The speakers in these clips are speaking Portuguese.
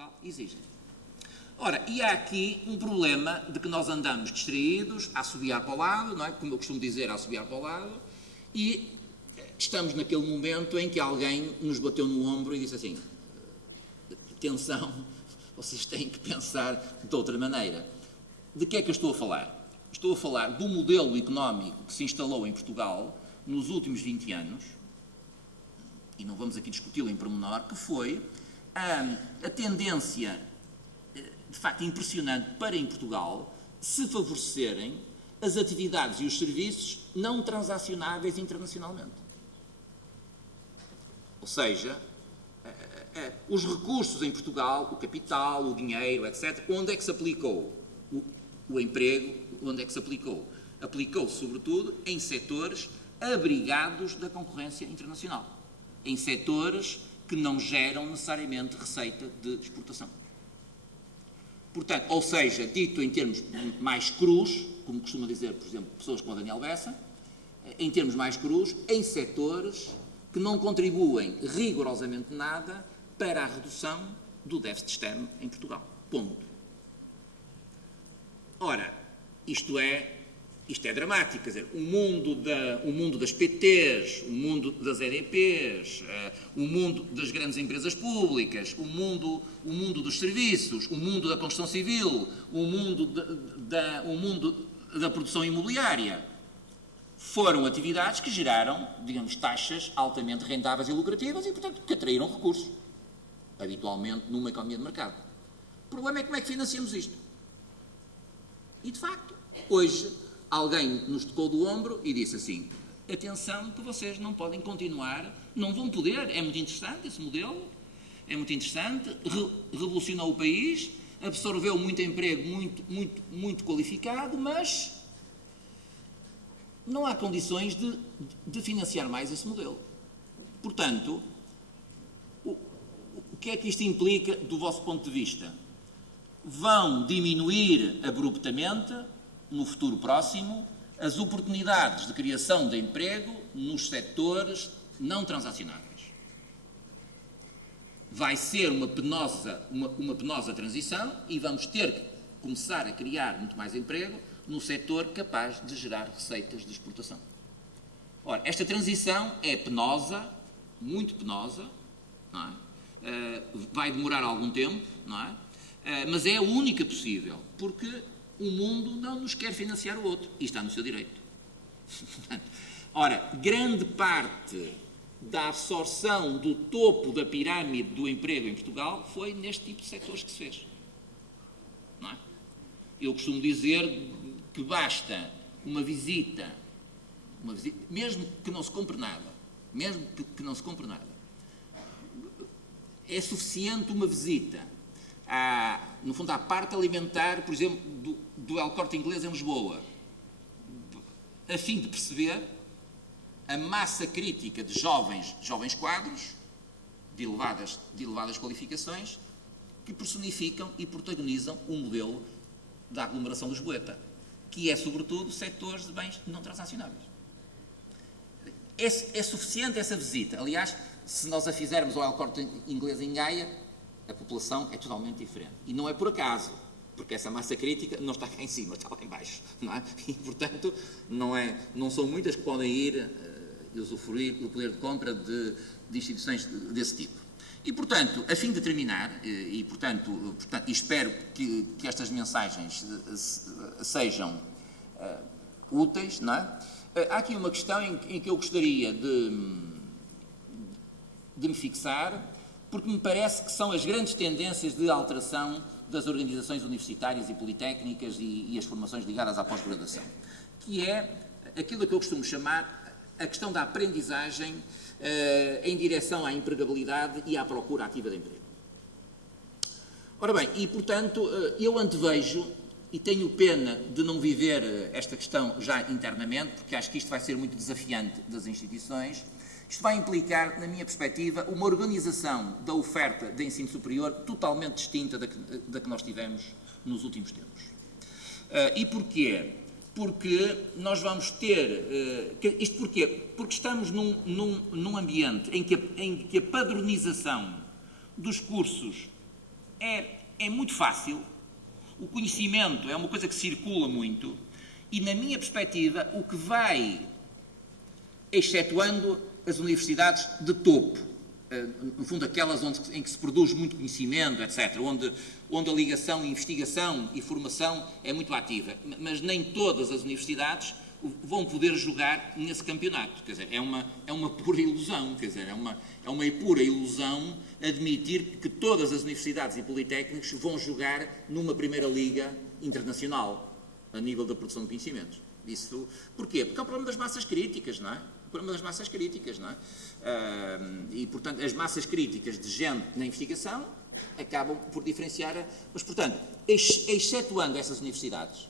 Portugal exigem. Ora, e há aqui um problema de que nós andamos distraídos, a assobiar para o lado, não é? Como eu costumo dizer, a assobiar para o lado, e estamos naquele momento em que alguém nos bateu no ombro e disse assim: atenção, vocês têm que pensar de outra maneira. De que é que eu estou a falar? Estou a falar do modelo económico que se instalou em Portugal nos últimos 20 anos, e não vamos aqui discuti-lo em pormenor, que foi a tendência, de facto, impressionante para em Portugal se favorecerem as atividades e os serviços não transacionáveis internacionalmente. Ou seja, os recursos em Portugal, o capital, o dinheiro, etc., onde é que se aplicou o emprego? Onde é que se aplicou? Aplicou-se, sobretudo, em setores abrigados da concorrência internacional. Em setores que não geram necessariamente receita de exportação. Portanto, ou seja, dito em termos mais crus, como costuma dizer, por exemplo, pessoas como o Daniel Bessa, em termos mais crus, em setores que não contribuem rigorosamente nada para a redução do déficit externo em Portugal. Ponto. Ora, isto é dramático, quer dizer, o mundo das PTs, o mundo das EDPs, o mundo das grandes empresas públicas, o mundo dos serviços, o mundo da construção civil, o mundo da produção imobiliária, foram atividades que geraram, digamos, taxas altamente rentáveis e lucrativas e, portanto, que atraíram recursos, habitualmente numa economia de mercado. O problema é como é que financiamos isto. E, de facto, hoje alguém nos tocou do ombro e disse assim: atenção que vocês não podem continuar, não vão poder, é muito interessante esse modelo, é muito interessante, revolucionou o país, absorveu muito emprego, muito qualificado, mas não há condições de financiar mais esse modelo. Portanto, o que é que isto implica do vosso ponto de vista? Vão diminuir abruptamente, no futuro próximo, as oportunidades de criação de emprego nos setores não transacionáveis. Vai ser uma penosa transição e vamos ter que começar a criar muito mais emprego no setor capaz de gerar receitas de exportação. Ora, esta transição é penosa, muito penosa, não é? Vai demorar algum tempo, não é? Mas é a única possível, porque o mundo não nos quer financiar o outro, e está no seu direito. Ora, grande parte da absorção do topo da pirâmide do emprego em Portugal foi neste tipo de setores que se fez. Não é? Eu costumo dizer que basta uma visita, mesmo que não se compre nada, é suficiente uma visita no fundo, à parte alimentar, por exemplo, do El Corte Inglês em Lisboa, a fim de perceber a massa crítica de jovens quadros, de elevadas qualificações, que personificam e protagonizam o modelo da aglomeração lisboeta, que é, sobretudo, setores de bens não transacionáveis. É suficiente essa visita. Aliás, se nós a fizermos ao El Corte Inglês em Gaia, a população é totalmente diferente. E não é por acaso, porque essa massa crítica não está cá em cima, está lá em baixo. Não é? E, portanto, não são muitas que podem ir usufruir do poder de compra de instituições desse tipo. E, portanto, a fim de terminar, e espero que estas mensagens sejam úteis, não é? Há aqui uma questão em que eu gostaria de me fixar, porque me parece que são as grandes tendências de alteração das organizações universitárias e politécnicas e as formações ligadas à pós-graduação, que é aquilo que eu costumo chamar a questão da aprendizagem em direção à empregabilidade e à procura ativa de emprego. Ora bem, e portanto, eu antevejo, e tenho pena de não viver esta questão já internamente, porque acho que isto vai ser muito desafiante das instituições. Isto vai implicar, na minha perspectiva, uma organização da oferta de ensino superior totalmente distinta da que nós tivemos nos últimos tempos. E porquê? Porque nós vamos ter... Isto porquê? Porque estamos num ambiente em que a padronização dos cursos é muito fácil, o conhecimento é uma coisa que circula muito, e, na minha perspectiva, o que vai excetuando as universidades de topo, no fundo aquelas em que se produz muito conhecimento, etc., onde a ligação, investigação e formação é muito ativa, mas nem todas as universidades vão poder jogar nesse campeonato. Quer dizer, é uma pura ilusão, quer dizer, é uma pura ilusão admitir que todas as universidades e politécnicos vão jogar numa primeira liga internacional, a nível da produção de conhecimentos. Isso, porquê? Porque é o problema das massas críticas, não é? O problema das massas críticas, não é? E, portanto, as massas críticas de gente na investigação acabam por diferenciar. Mas, portanto, excetuando essas universidades,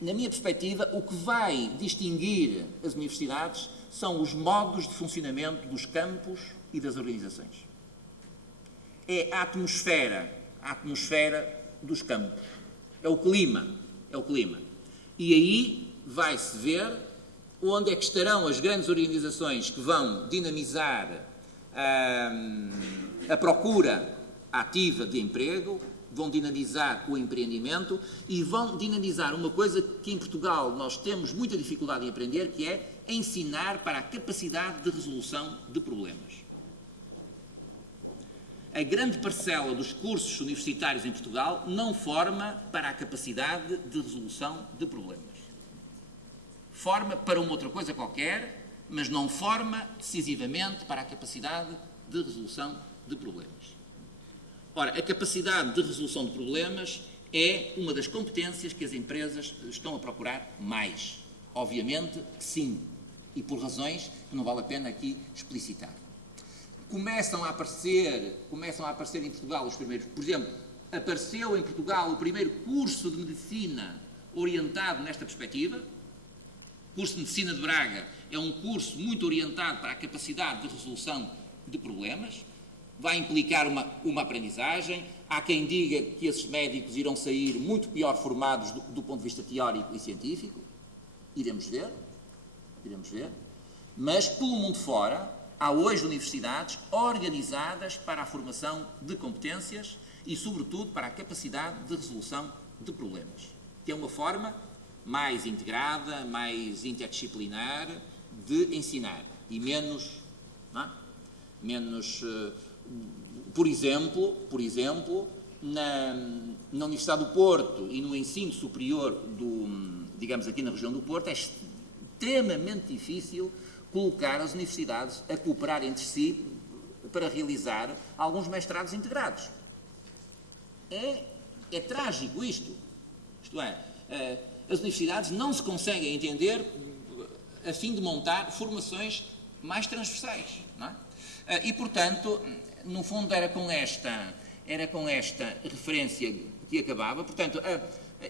na minha perspectiva, o que vai distinguir as universidades são os modos de funcionamento dos campos e das organizações. É a atmosfera dos campos. É o clima. E aí vai-se ver onde é que estarão as grandes organizações que vão dinamizar a procura ativa de emprego, vão dinamizar o empreendimento e vão dinamizar uma coisa que em Portugal nós temos muita dificuldade em aprender, que é ensinar para a capacidade de resolução de problemas. A grande parcela dos cursos universitários em Portugal não forma para a capacidade de resolução de problemas. Forma para uma outra coisa qualquer, mas não forma decisivamente para a capacidade de resolução de problemas. Ora, a capacidade de resolução de problemas é uma das competências que as empresas estão a procurar mais. Obviamente que sim, e por razões que não vale a pena aqui explicitar. Começam a aparecer em Portugal os primeiros, por exemplo, apareceu em Portugal o primeiro curso de medicina orientado nesta perspectiva. O curso de Medicina de Braga é um curso muito orientado para a capacidade de resolução de problemas, vai implicar uma aprendizagem. Há quem diga que esses médicos irão sair muito pior formados do ponto de vista teórico e científico. Iremos ver. Mas, pelo mundo fora, há hoje universidades organizadas para a formação de competências e, sobretudo, para a capacidade de resolução de problemas, que é uma forma mais integrada, mais interdisciplinar de ensinar e menos, por exemplo, na Universidade do Porto e no ensino superior digamos aqui na região do Porto, é extremamente difícil colocar as universidades a cooperar entre si para realizar alguns mestrados integrados. É trágico isto. Isto é, as universidades não se conseguem entender a fim de montar formações mais transversais, não é? E, portanto, no fundo era com esta referência que acabava. Portanto,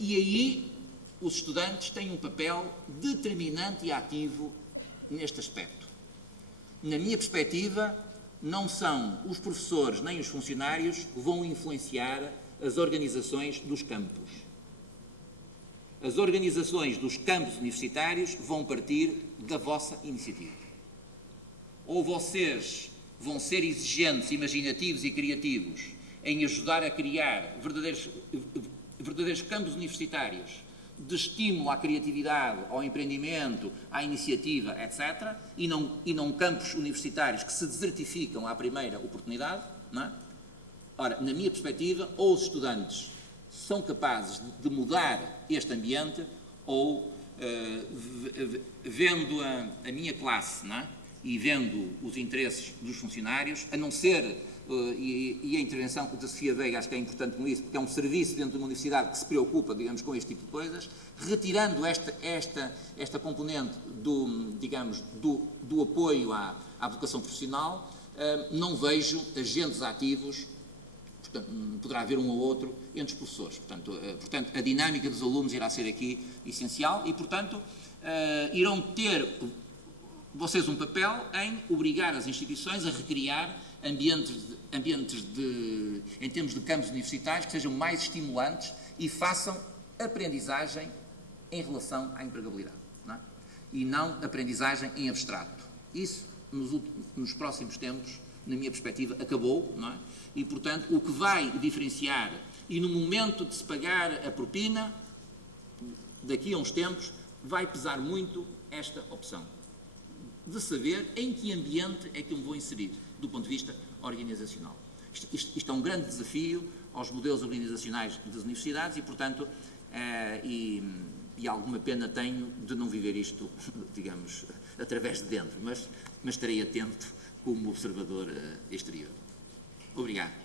e aí os estudantes têm um papel determinante e ativo neste aspecto. Na minha perspectiva, não são os professores nem os funcionários que vão influenciar as organizações dos campos. As organizações dos campos universitários vão partir da vossa iniciativa. Ou vocês vão ser exigentes, imaginativos e criativos em ajudar a criar verdadeiros campos universitários de estímulo à criatividade, ao empreendimento, à iniciativa, etc., e não campos universitários que se desertificam à primeira oportunidade, não é? Ora, na minha perspectiva, ou os estudantes são capazes de mudar este ambiente, ou, vendo a minha classe, não é? E vendo os interesses dos funcionários, a não ser, e a intervenção da Sofia Veiga acho que é importante com isso, porque é um serviço dentro de uma universidade que se preocupa, digamos, com este tipo de coisas, retirando esta componente do apoio à vocação profissional, não vejo agentes ativos. Portanto, poderá haver um ou outro entre os professores. Portanto, a dinâmica dos alunos irá ser aqui essencial e, portanto, irão ter vocês um papel em obrigar as instituições a recriar ambientes em termos de campos universitários que sejam mais estimulantes e façam aprendizagem em relação à empregabilidade, não é? E não aprendizagem em abstrato. Isso, nos próximos tempos, na minha perspectiva, acabou, não é? E, portanto, o que vai diferenciar, e no momento de se pagar a propina, daqui a uns tempos, vai pesar muito esta opção de saber em que ambiente é que eu me vou inserir, do ponto de vista organizacional. Isto é um grande desafio aos modelos organizacionais das universidades e, portanto, e alguma pena tenho de não viver isto, digamos, através de dentro, mas estarei atento como observador exterior. Obrigado.